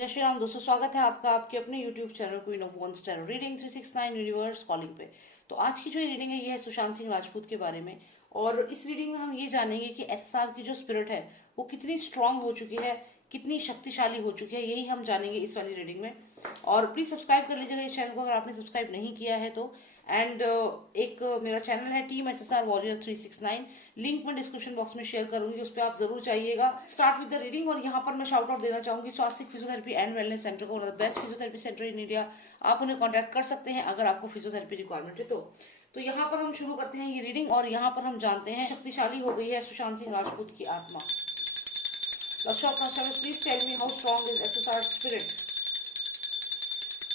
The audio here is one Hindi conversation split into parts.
जय श्री राम दोस्तों, स्वागत है आपका आपके अपने YouTube channel queen of wands tarot reading 369 universe calling पे। तो आज की जो रीडिंग है ये है सुशांत सिंह राजपूत के बारे में। और इस रीडिंग में हम ये जानेंगे कि एसएसआर की जो स्पिरिट है वो कितनी स्ट्रांग हो चुकी है, कितनी शक्तिशाली हो चुकी है, यही हम जानेंगे इस वाली रीडिंग में। और प्लीज सब्सक्राइब कर लीजिएगा इस चैनल को अगर आपने सब्सक्राइब नहीं किया है तो। एंड एक मेरा चैनल है टीम एसएसआर वॉरियर 369, लिंक मैं डिस्क्रिप्शन बॉक्स में शेयर करूंगी, उस पर आप जरूर चाहिएगा। Start with the reading. और यहाँ पर मैं शाउट आउट देना चाहूंगी स्वास्थ्य फिजियोथेरेपी एंड वेलनेस सेंटर को, best physiotherapy centre in India. आप उन्हें कॉन्टैक्ट कर सकते हैं अगर आपको फिजियोथेरेपी रिक्वायरमेंट है तो यहाँ पर हम शुरू करते हैं ये रीडिंग। और यहाँ पर हम जानते हैं शक्तिशाली हो गई है सुशांत सिंह राजपूत की आत्मा। Please tell me how strong is SSR spirit.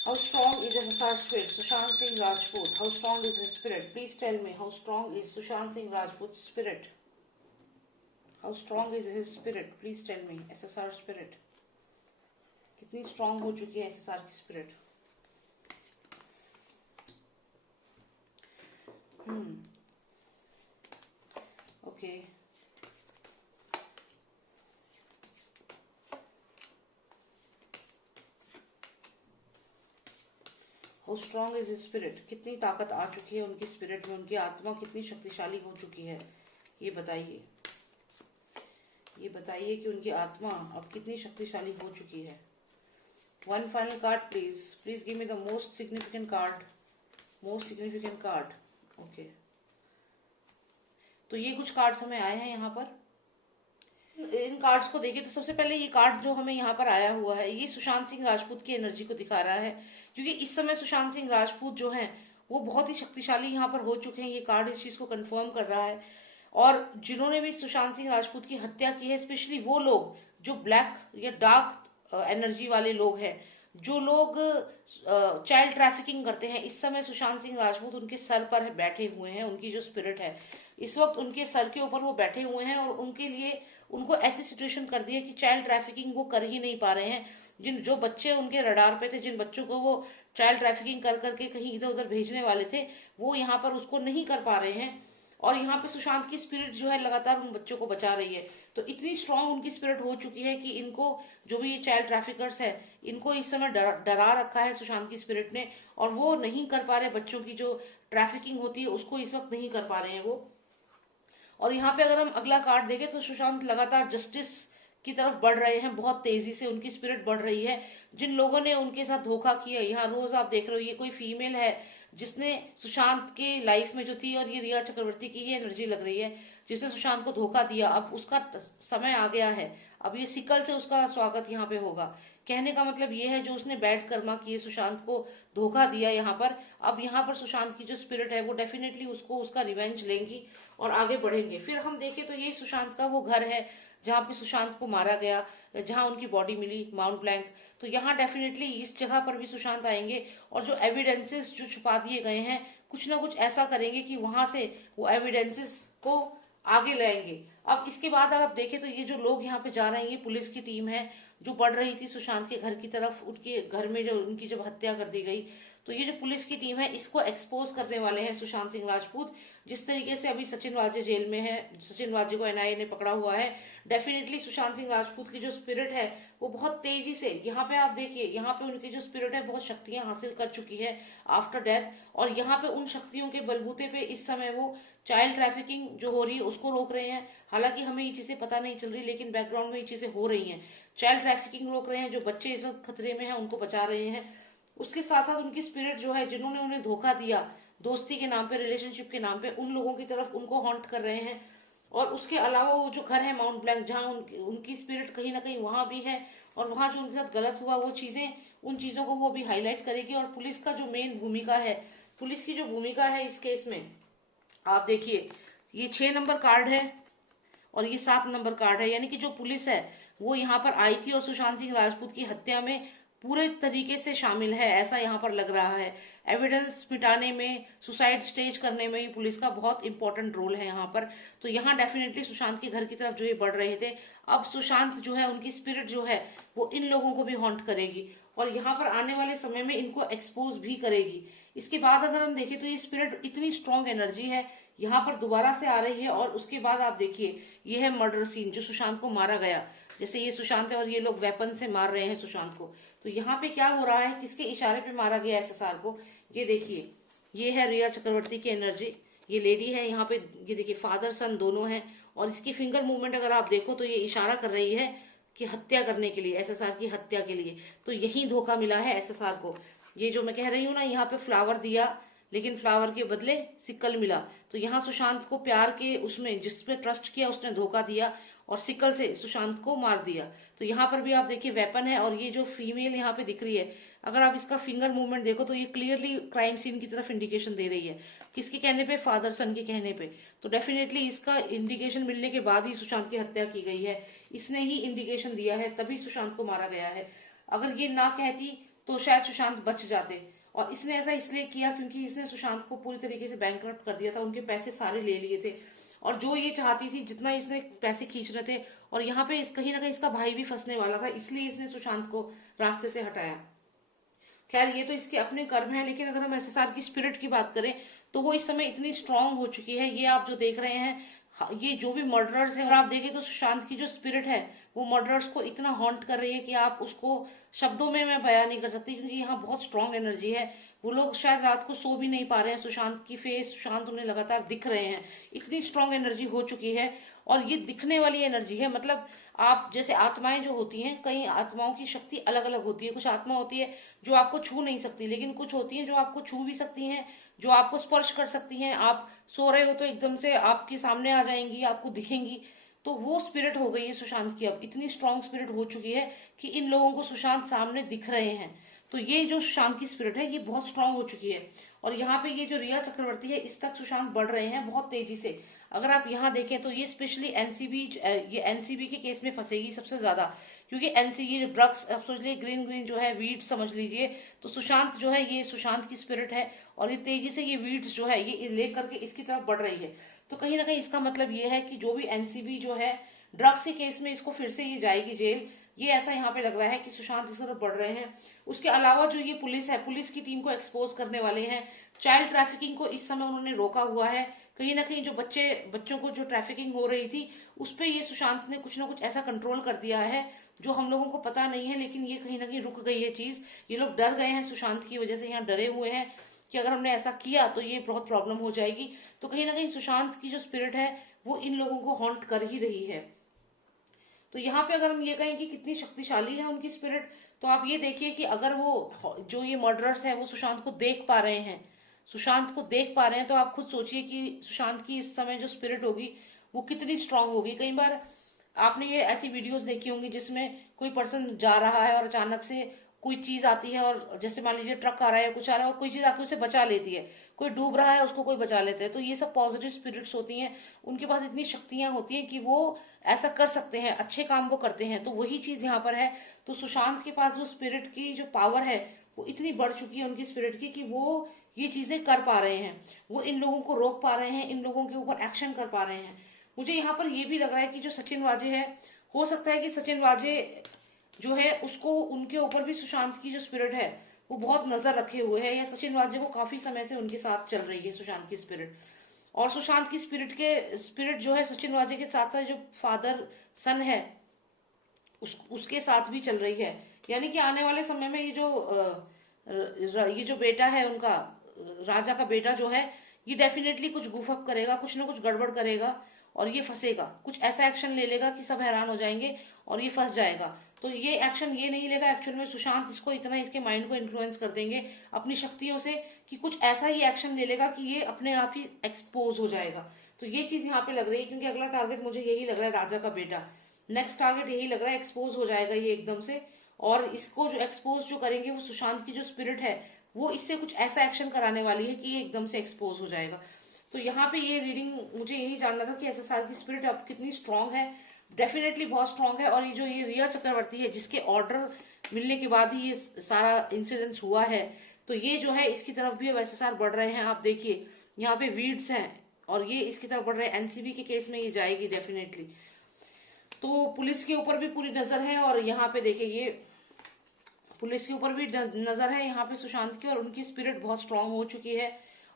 How strong is SSR spirit? Sushant Singh Rajput. How strong is his spirit? Please tell me how strong is Sushant Singh Rajput's spirit? How strong is his spirit? Please tell me. SSR spirit. कितनी strong हो चुकी है SSR की spirit? Okay. How strong is spirit? कितनी ताकत आ चुकी है उनकी स्पिरिट में, उनकी आत्मा कितनी शक्तिशाली हो चुकी है, ये बताइए। ये बताइए कि उनकी आत्मा अब कितनी शक्तिशाली हो चुकी है। One final card please. Please give me the most significant card. Most significant card. Okay, तो ये कुछ कार्ड्स हमें आए हैं यहाँ पर। इन कार्ड्स को देखिए तो सबसे पहले ये कार्ड जो हमें यहाँ पर आया हुआ है ये सुशांत सिंह राजपूत की एनर्जी को दिखा रहा है, क्योंकि इस समय सुशांत सिंह राजपूत जो हैं वो बहुत ही शक्तिशाली यहाँ पर हो चुके हैं। ये कार्ड इस चीज को कंफर्म कर रहा है। और जिन्होंने भी सुशांत सिंह राजपूत की हत्या की है, स्पेशली वो लोग जो ब्लैक या डार्क एनर्जी वाले लोग हैं, जो लोग चाइल्ड ट्रैफिकिंग करते हैं, इस समय सुशांत सिंह राजपूत उनके सर पर बैठे हुए हैं। उनकी जो स्पिरिट है इस वक्त उनके सर के ऊपर वो बैठे हुए हैं और उनके लिए उनको ऐसी सिचुएशन कर दी है कि चाइल्ड ट्रैफिकिंग वो कर ही नहीं पा रहे हैं। जो बच्चे उनके रडार पे थे, जिन बच्चों को वो चाइल्ड ट्रैफिकिंग कर करके कहीं इधर उधर भेजने वाले थे, वो यहाँ पर उसको नहीं कर पा रहे हैं। और यहाँ पे सुशांत की स्पिरिट जो है लगातार उन बच्चों को बचा रही है। तो इतनी स्ट्रांग उनकी स्पिरिट हो चुकी है कि इनको जो भी ये चाइल्ड ट्रैफिकर्स है इनको इस समय डरा रखा है सुशांत की स्पिरिट ने, और वो नहीं कर पा रहे। बच्चों की जो ट्रैफिकिंग होती है उसको इस वक्त नहीं कर पा रहे हैं वो। और यहाँ पे अगर हम अगला कार्ड देखें तो सुशांत लगातार जस्टिस की तरफ बढ़ रहे हैं, बहुत तेजी से उनकी स्पिरिट बढ़ रही है। जिन लोगों ने उनके साथ धोखा किया, यहाँ रोज आप देख रहे हो ये कोई फीमेल है जिसने सुशांत के लाइफ में जो थी, और ये रिया चक्रवर्ती की ही एनर्जी लग रही है, जिसने सुशांत को धोखा दिया। अब उसका समय आ गया है, अब ये सिकल से उसका स्वागत यहाँ पे होगा। कहने का मतलब ये है जो उसने बैड कर्मा किए, सुशांत को धोखा दिया यहाँ पर, अब यहाँ पर सुशांत की जो स्पिरिट है वो डेफिनेटली उसको उसका रिवेंज लेंगी और आगे बढ़ेंगे। फिर हम देखें तो ये सुशांत का वो घर है जहाँ पे सुशांत को मारा गया, जहाँ उनकी बॉडी मिली, माउंट ब्लैंक। तो यहाँ डेफिनेटली इस जगह पर भी सुशांत आएंगे और जो एविडेंसेस जो छुपा दिए गए हैं कुछ ना कुछ ऐसा करेंगे कि वहां से वो एविडेंसेस को आगे लाएंगे। अब इसके बाद अगर आप देखें तो ये जो लोग यहाँ पे जा रहे हैं ये पुलिस की टीम है जो बढ़ रही थी सुशांत के घर की तरफ। उनके घर में जो उनकी जब हत्या कर दी गई, तो ये जो पुलिस की टीम है इसको एक्सपोज करने वाले हैं सुशांत सिंह राजपूत। जिस तरीके से अभी सचिन वाजे जेल में है, सचिन वाजे को एनआईए ने पकड़ा हुआ है, डेफिनेटली सुशांत सिंह राजपूत की जो स्पिरिट है वो बहुत तेजी से, यहाँ पे आप देखिए, यहाँ पे उनकी जो स्पिरिट है बहुत शक्तियां हासिल कर चुकी है आफ्टर डेथ। और यहाँ पे उन शक्तियों के बलबूते पे इस समय वो चाइल्ड ट्रैफिकिंग जो हो रही है उसको रोक रहे हैं। हालांकि हमें ये चीजें पता नहीं चल रही, लेकिन बैकग्राउंड में ये चीजें हो रही हैं। चाइल्ड ट्रैफिकिंग रोक रहे हैं, जो बच्चे इस वक्त खतरे में हैं उनको बचा रहे हैं। उसके साथ साथ उनकी स्पिरिट जो है, जिन्होंने उन्हें धोखा दिया दोस्ती के नाम पे, रिलेशनशिप के नाम पे, उन लोगों की तरफ उनको हॉन्ट कर रहे हैं। और उसके अलावा वो जो घर है माउंट ब्लैंक, जहाँ उनकी स्पिरिट कहीं ना कहीं वहां भी है, और वहां जो उनके साथ गलत हुआ वो चीजें, उन चीजों को वो भी हाईलाइट करेगी। और पुलिस का जो मेन भूमिका है, पुलिस की जो भूमिका है इस केस में, आप देखिए ये 6 नंबर कार्ड है और ये 7 नंबर कार्ड है, यानी कि जो पुलिस है वो यहाँ पर आई थी और सुशांत सिंह राजपूत की हत्या में पूरे तरीके से शामिल है, ऐसा यहाँ पर लग रहा है। एविडेंस मिटाने में, सुसाइड स्टेज करने में पुलिस का बहुत इंपॉर्टेंट रोल है यहाँ पर। तो यहाँ डेफिनेटली सुशांत के घर की तरफ जो ये बढ़ रहे थे, अब सुशांत जो है उनकी स्पिरिट जो है वो इन लोगों को भी हॉन्ट करेगी और यहाँ पर आने वाले समय में इनको एक्सपोज भी करेगी। इसके बाद अगर हम देखें तो ये स्पिरिट इतनी स्ट्रॉन्ग एनर्जी है, यहाँ पर दोबारा से आ रही है। और उसके बाद आप देखिए ये है मर्डर सीन, जो सुशांत को मारा गया, जैसे ये सुशांत है और ये लोग वेपन से मार रहे हैं सुशांत को। तो यहाँ पे क्या हो रहा है, किसके इशारे पे मारा गया एसएसआर को, ये देखिए, ये है रिया चक्रवर्ती की एनर्जी। ये लेडी है यहाँ पे, ये देखिए फादर सन दोनों हैं, और इसकी फिंगर मूवमेंट अगर आप देखो तो ये इशारा कर रही है कि हत्या करने के लिए, एसएसआर की हत्या के लिए। तो यही धोखा मिला है एसएसआर को। ये जो मैं कह रही हूँ ना, यहाँ पे फ्लावर दिया लेकिन फ्लावर के बदले सिक्कल मिला। तो यहाँ सुशांत को प्यार के उसमें जिस पे ट्रस्ट किया उसने धोखा दिया और सिक्कल से सुशांत को मार दिया। तो यहाँ पर भी आप देखिए वेपन है, और ये जो फीमेल यहाँ पे दिख रही है, अगर आप इसका फिंगर मूवमेंट देखो तो ये क्लियरली क्राइम सीन की तरफ इंडिकेशन दे रही है। किसके कहने पे, फादर सन के कहने पे। तो डेफिनेटली इसका इंडिकेशन मिलने के बाद ही सुशांत की हत्या की गई है। इसने ही इंडिकेशन दिया है, तभी सुशांत को मारा गया है। अगर ये ना कहती तो शायद सुशांत बच जाते। और इसने ऐसा इसलिए किया क्योंकि इसने सुशांत को पूरी तरीके से बैंकरप्ट कर दिया था, उनके पैसे सारे ले लिए थे, और जो ये चाहती थी जितना इसने पैसे खींच रहे थे, और यहाँ पे कहीं ना कहीं इसका भाई भी फंसने वाला था, इसलिए इसने सुशांत को रास्ते से हटाया। खैर ये तो इसके अपने कर्म है, लेकिन अगर हम एसएसआर की स्पिरिट की बात करें तो वो इस समय इतनी स्ट्रांग हो चुकी है। ये आप जो देख रहे हैं, ये जो भी मर्डरर्स हैं, अगर आप देखें तो सुशांत की जो स्पिरिट है वो मर्डरर्स को इतना हॉन्ट कर रही है कि आप उसको शब्दों में मैं बयान नहीं कर सकती, क्योंकि यहाँ बहुत स्ट्रांग एनर्जी है। वो लोग शायद रात को सो भी नहीं पा रहे हैं, सुशांत की फेस, सुशांत उन्हें लगातार दिख रहे हैं। इतनी स्ट्रांग एनर्जी हो चुकी है, और ये दिखने वाली एनर्जी है। मतलब आप जैसे आत्माएं जो होती हैं, कई आत्माओं की शक्ति अलग अलग होती है। कुछ आत्मा होती है जो आपको छू नहीं सकती, लेकिन कुछ होती हैं जो आपको छू भी सकती हैं, जो आपको स्पर्श कर सकती हैं। आप सो रहे हो तो एकदम से आपके सामने आ जाएंगी, आपको दिखेंगी। तो वो स्पिरिट हो गई है सुशांत की। अब इतनी स्ट्रांग स्पिरिट हो चुकी है कि इन लोगों को सुशांत सामने दिख रहे हैं। तो ये जो सुशांत की स्पिरिट है ये बहुत स्ट्रांग हो चुकी है। और यहाँ पे ये जो रिया चक्रवर्ती है, इस तक सुशांत बढ़ रहे हैं बहुत तेजी से। अगर आप यहाँ देखें तो ये स्पेशली एनसीबी के केस में फंसेगी सबसे ज्यादा, क्योंकि ये ड्रग्स, आप सोच लीजिए ग्रीन ग्रीन जो है वीड समझ लीजिए, तो सुशांत जो है ये सुशांत की स्पिरिट है, और ये तेजी से ये वीड्स जो है ये लेकर के इसकी तरफ बढ़ रही है। तो कहीं ना कहीं इसका मतलब ये है कि जो भी एनसीबी जो है ड्रग्स के केस में, इसको फिर से ये जाएगी जेल। ये ऐसा यहाँ पे लग रहा है कि सुशांत इस तरफ बढ़ रहे हैं। उसके अलावा जो ये पुलिस है, पुलिस की टीम को एक्सपोज करने वाले हैं। चाइल्ड ट्रैफिकिंग को इस समय उन्होंने रोका हुआ है। कहीं ना कहीं जो बच्चों को जो ट्रैफिकिंग हो रही थी उस पर ये सुशांत ने कुछ ना कुछ ऐसा कंट्रोल कर दिया है जो हम लोगों को पता नहीं है, लेकिन ये कहीं ना कहीं रुक गई है चीज। ये लोग डर गए हैं सुशांत की वजह से, यहाँ डरे हुए हैं कि अगर हमने ऐसा किया तो ये बहुत प्रॉब्लम हो जाएगी। तो कहीं ना कहीं सुशांत की जो स्पिरिट है वो इन लोगों को हॉन्ट कर ही रही है। तो यहाँ पे अगर हम ये कहें कि कितनी शक्तिशाली है उनकी स्पिरिट, तो आप ये देखिए कि अगर वो जो ये मर्डरर्स है वो सुशांत को देख पा रहे हैं, तो आप खुद सोचिए कि सुशांत की इस समय जो स्पिरिट होगी वो कितनी स्ट्रांग होगी। कई बार आपने ये ऐसी वीडियोस देखी होंगी जिसमें कोई पर्सन जा रहा है और अचानक से कोई चीज आती है, और जैसे मान लीजिए ट्रक आ रहा है, कुछ आ रहा है, और कोई चीज आके उसे बचा लेती है। कोई डूब रहा है उसको कोई बचा लेते हैं। तो ये सब पॉजिटिव स्पिरिट्स होती हैं, उनके पास इतनी शक्तियां होती हैं कि वो ऐसा कर सकते हैं, अच्छे काम वो करते हैं। तो वही चीज यहाँ पर है। तो सुशांत के पास वो स्पिरिट की जो पावर है वो इतनी बढ़ चुकी है उनकी स्पिरिट की, कि वो ये चीजें कर पा रहे हैं। वो इन लोगों को रोक पा रहे हैं, इन लोगों के ऊपर एक्शन कर पा रहे हैं। मुझे यहाँ पर ये भी लग रहा है कि जो सचिन वाजे है, हो सकता है कि सचिन वाजे जो है उसको, उनके ऊपर भी सुशांत की जो स्पिरिट है वो बहुत नजर रखे हुए है, या सचिन वाजे को काफी समय से उनके साथ चल रही है सुशांत की स्पिरिट। और सुशांत की स्पिरिट जो है सचिन वाजे के साथ साथ जो फादर सन है उसके साथ भी चल रही है। यानी कि आने वाले समय में ये जो बेटा है उनका, राजा का बेटा जो है, ये डेफिनेटली कुछ गुफअप करेगा, कुछ ना कुछ गड़बड़ करेगा, और ये फंसेगा। कुछ ऐसा एक्शन ले लेगा कि सब हैरान हो जाएंगे और ये फंस जाएगा। तो ये एक्शन ये नहीं लेगा, एक्चुअल में सुशांत इसको इतना इसके माइंड को इन्फ्लुएंस कर देंगे अपनी शक्तियों से कि कुछ ऐसा ही एक्शन ले लेगा कि ये अपने आप ही एक्सपोज हो जाएगा। तो ये चीज यहाँ पे लग रही है, क्योंकि अगला टारगेट मुझे यही लग रहा है, राजा का बेटा। नेक्स्ट टारगेट यही लग रहा है, एक्सपोज हो जाएगा ये एकदम से। और इसको जो एक्सपोज जो करेंगे वो सुशांत की जो स्पिरिट है वो इससे कुछ ऐसा एक्शन कराने वाली है कि ये एकदम से एक्सपोज हो जाएगा। तो यहाँ पे ये रीडिंग मुझे यही जानना था कि एसएसआर की स्पिरिट अब कितनी स्ट्रांग है। डेफिनेटली बहुत स्ट्रांग है। और ये रिया चक्रवर्ती है, जिसके ऑर्डर मिलने के बाद ही ये सारा इंसिडेंस हुआ है, तो ये जो है इसकी तरफ भी अब एसएसआर बढ़ रहे हैं। आप देखिए यहाँ पे वीड्स हैं और ये इसकी तरफ बढ़ रहे हैं। एनसीबी के केस में ये जाएगी डेफिनेटली। तो पुलिस के ऊपर भी पूरी नजर है, और यहाँ पे देखिए ये पुलिस के ऊपर भी नजर है यहाँ पे सुशांत की, और उनकी स्पिरिट बहुत स्ट्रांग हो चुकी है।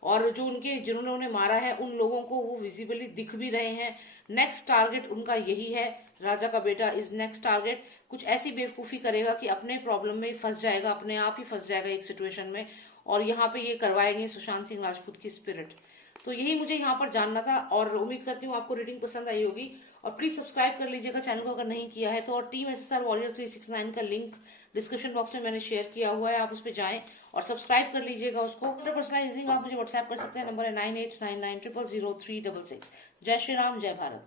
और जो जिन्होंने उन्हें मारा है उन लोगों को वो विजिबली दिख भी रहे हैं। नेक्स्ट टारगेट उनका यही है, राजा का बेटा इज नेक्स्ट टारगेट। कुछ ऐसी बेवकूफी करेगा कि अपने प्रॉब्लम में फंस जाएगा, अपने आप ही फंस जाएगा एक सिचुएशन में, और यहाँ पे ये करवाएंगे सुशांत सिंह राजपूत की स्पिरिट। तो यही मुझे यहाँ पर जानना था, और उम्मीद करती हूँ आपको रीडिंग पसंद आई होगी। और प्लीज सब्सक्राइब कर लीजिएगा चैनल को अगर नहीं किया है तो। और टीम SSR वॉरियर 369 का लिंक डिस्क्रिप्शन बॉक्स में मैंने शेयर किया हुआ है, आप उस पर जाएं और सब्सक्राइब कर लीजिएगा उसको। पर्सनलाइजिंग आप मुझे व्हाट्सएप कर सकते हैं, नंबर है 9899000366। जय श्री राम, जय भारत।